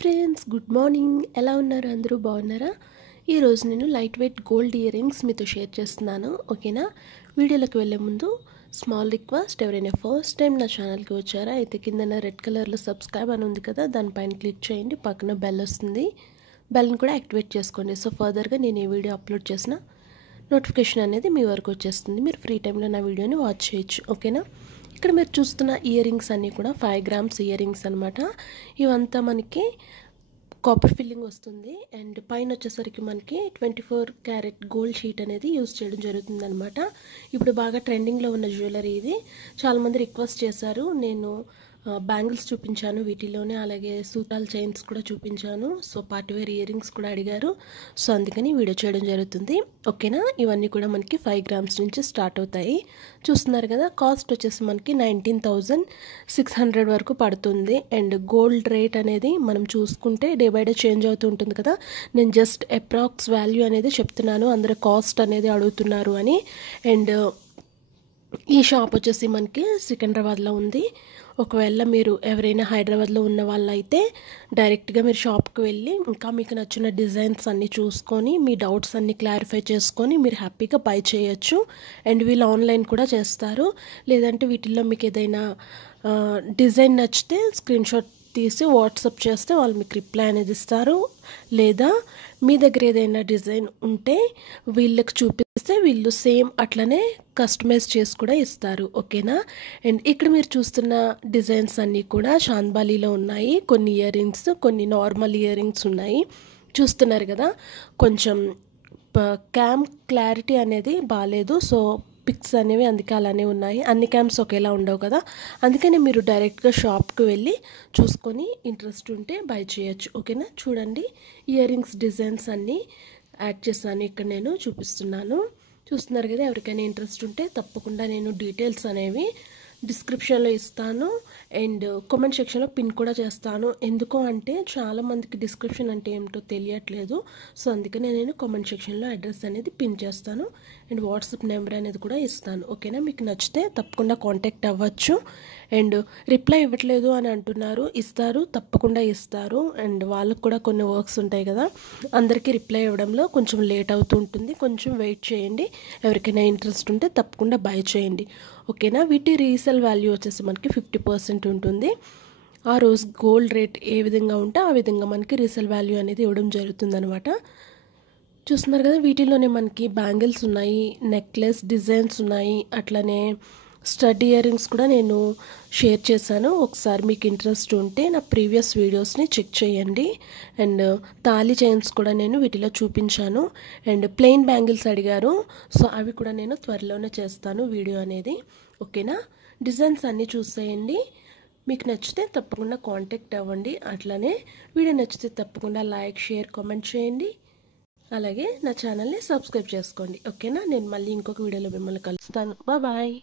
Friends, good morning. ఎలా ఉన్నారు? అందరూ బాగున్నారా? ఈరోజు నేను light weight gold ear rings మీతో షేర్ చేస్తున్నాను. ఓకేనా? వీడియోలోకి వెళ్ళే ముందు స్మాల్ రిక్వెస్ట్, ఎవరైనా ఫస్ట్ టైం నా ఛానల్కి వచ్చారా అయితే కింద రెడ్ కలర్లో సబ్స్క్రైబ్ అని ఉంది కదా, దానిపైన క్లిక్ చేయండి. పక్కన బెల్ వస్తుంది, బెల్ని కూడా యాక్టివేట్ చేసుకోండి. సో ఫర్దర్గా నేను ఏ వీడియో అప్లోడ్ చేసినా నోటిఫికేషన్ అనేది మీ వరకు వచ్చేస్తుంది. మీరు ఫ్రీ టైంలో నా వీడియోని వాచ్ చేయొచ్చు. ఓకేనా? ఇక్కడ మీరు చూస్తున్న ఇయర్ రింగ్స్ అన్నీ కూడా 5 grams ఇయర్ రింగ్స్ అనమాట. ఇవంతా మనకి కాపర్ ఫిల్లింగ్ వస్తుంది అండ్ పైన వచ్చేసరికి మనకి 24 క్యారెట్ గోల్డ్ షీట్ అనేది యూజ్ చేయడం జరుగుతుంది అనమాట. ఇప్పుడు బాగా ట్రెండింగ్లో ఉన్న జ్యువెలరీ ఇది. చాలామంది రిక్వెస్ట్ చేశారు, నేను బ్యాంగిల్స్ చూపించాను వీటిలోనే, అలాగే సూటాల్ చైన్స్ కూడా చూపించాను. సో పార్టీవేర్ ఇయర్ రింగ్స్ కూడా అడిగారు. సో అందుకని వీడియో చేయడం జరుగుతుంది. ఓకేనా? ఇవన్నీ కూడా మనకి 5 grams నుంచి స్టార్ట్ అవుతాయి. చూస్తున్నారు కదా, కాస్ట్ వచ్చేసి మనకి 19,600 వరకు పడుతుంది. అండ్ గోల్డ్ రేట్ అనేది మనం చూసుకుంటే డే బై డే చేంజ్ అవుతూ ఉంటుంది కదా. నేను జస్ట్ అప్రాక్స్ వాల్యూ అనేది చెప్తున్నాను, అందరూ కాస్ట్ అనేది అడుగుతున్నారు అని. అండ్ ఈ షాప్ వచ్చేసి మనకి సికింద్రాబాద్లో ఉంది. ఒకవేళ మీరు ఎవరైనా హైదరాబాద్లో ఉన్న వాళ్ళైతే డైరెక్ట్గా మీరు షాప్కి వెళ్ళి ఇంకా మీకు నచ్చిన డిజైన్స్ అన్నీ చూసుకొని మీ డౌట్స్ అన్నీ క్లారిఫై చేసుకొని మీరు హ్యాపీగా బై చేయొచ్చు. అండ్ వీళ్ళు ఆన్లైన్ కూడా చేస్తారు. లేదంటే వీటిల్లో మీకు ఏదైనా డిజైన్ నచ్చితే స్క్రీన్ షాట్ తీసి వాట్సాప్ చేస్తే వాళ్ళు మీకు రిప్లై అనేది ఇస్తారు. లేదా మీ దగ్గర ఏదైనా డిజైన్ ఉంటే వీళ్ళకి చూపిస్తే వీళ్ళు సేమ్ అట్లనే కస్టమైజ్ చేసి కూడా ఇస్తారు. ఓకేనా? అండ్ ఇక్కడ మీరు చూస్తున్న డిజైన్స్ అన్నీ కూడా చాంద్బాలీలో ఉన్నాయి. కొన్ని ఇయర్ రింగ్స్, కొన్ని నార్మల్ ఇయర్ రింగ్స్ ఉన్నాయి. చూస్తున్నారు కదా, కొంచెం క్యామ్ క్లారిటీ అనేది బాగాలేదు. సో పిక్స్ అనేవి అందుకే అలానే ఉన్నాయి. అన్ని క్యామ్స్ ఒకేలా ఉండవు కదా, అందుకనే మీరు డైరెక్ట్గా షాప్కి వెళ్ళి చూసుకొని ఇంట్రెస్ట్ ఉంటే బై చేయొచ్చు. ఓకేనా? చూడండి, ఇయర్ రింగ్స్ డిజైన్స్ అన్నీ యాడ్ చేశాను, ఇక్కడ నేను చూపిస్తున్నాను. చూస్తున్నారు కదా, ఎవరికైనా ఇంట్రెస్ట్ ఉంటే తప్పకుండా నేను డీటెయిల్స్ అనేవి డిస్క్రిప్షన్లో ఇస్తాను అండ్ కామెంట్ సెక్షన్లో పిన్ కూడా చేస్తాను. ఎందుకు అంటే చాలామందికి డిస్క్రిప్షన్ అంటే ఏమిటో తెలియట్లేదు. సో అందుకనే నేను కామెంట్ సెక్షన్లో అడ్రస్ అనేది పిన్ చేస్తాను అండ్ వాట్సాప్ నెంబర్ అనేది కూడా ఇస్తాను. ఓకేనా? మీకు నచ్చితే తప్పకుండా కాంటాక్ట్ అవ్వచ్చు. అండ్ రిప్లై ఇవ్వట్లేదు అని అంటున్నారు, ఇస్తారు, తప్పకుండా ఇస్తారు. అండ్ వాళ్ళకు కూడా కొన్ని వర్క్స్ ఉంటాయి కదా, అందరికీ రిప్లై ఇవ్వడంలో కొంచెం లేట్ అవుతూ ఉంటుంది. కొంచెం వెయిట్ చేయండి. ఎవరికైనా ఇంట్రెస్ట్ ఉంటే తప్పకుండా బై చేయండి. ఓకేనా? వీటి రీసేల్ వాల్యూ వచ్చేసి మనకి 50% ఉంటుంది. ఆ రోజు గోల్డ్ రేట్ ఏ విధంగా ఉంటే ఆ విధంగా మనకి రీసేల్ వాల్యూ అనేది ఇవ్వడం జరుగుతుంది అనమాట. చూస్తున్నారు కదా, వీటిలోనే మనకి బ్యాంగిల్స్ ఉన్నాయి, నెక్లెస్ డిజైన్స్ ఉన్నాయి, అట్లనే స్టడ్ ఇయర్ రింగ్స్ కూడా నేను షేర్ చేశాను. ఒకసారి మీకు ఇంట్రెస్ట్ ఉంటే నా ప్రీవియస్ వీడియోస్ని చెక్ చేయండి. అండ్ తాళి చైన్స్ కూడా నేను వీటిలో చూపించాను. అండ్ ప్లెయిన్ బ్యాంగిల్స్ అడిగారు, సో అవి కూడా నేను త్వరలోనే చేస్తాను వీడియో అనేది. ఓకేనా? డిజైన్స్ అన్నీ చూసేయండి. మీకు నచ్చితే తప్పకుండా కాంటాక్ట్ అవ్వండి. అట్లనే వీడియో నచ్చితే తప్పకుండా లైక్, షేర్, కామెంట్ చేయండి. అలాగే నా ఛానల్ని సబ్స్క్రైబ్ చేసుకోండి. ఓకేనా? నేను మళ్ళీ ఇంకొక వీడియోలో మిమ్మల్ని కలుస్తాను. బాయ్.